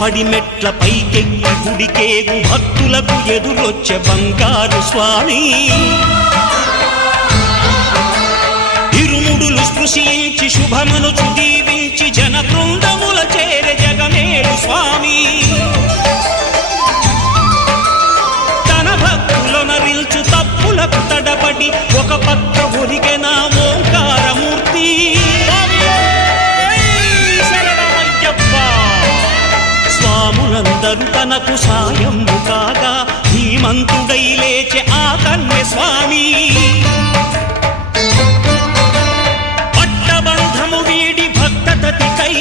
పడిమెట్ల పైకెక్కి గుడికేగు భక్తులకు ఎదురొచ్చే బంగారు స్వామి ఇరుముడులు స్పృశించి శుభమనుచు దీవించి జన బృందముల చేరే జగమేలు స్వామి తన భక్తులొనరిల్చు తప్పులకు తడబడి ఒక పక్క ఒరిగెన ఓంకారమూర్తి స్వాములందరూ తనకు సాయము కాగా ధీమంతుడై లేచే ఆ కన్య స్వామి పట్టబంధము వీడి భక్తతతికై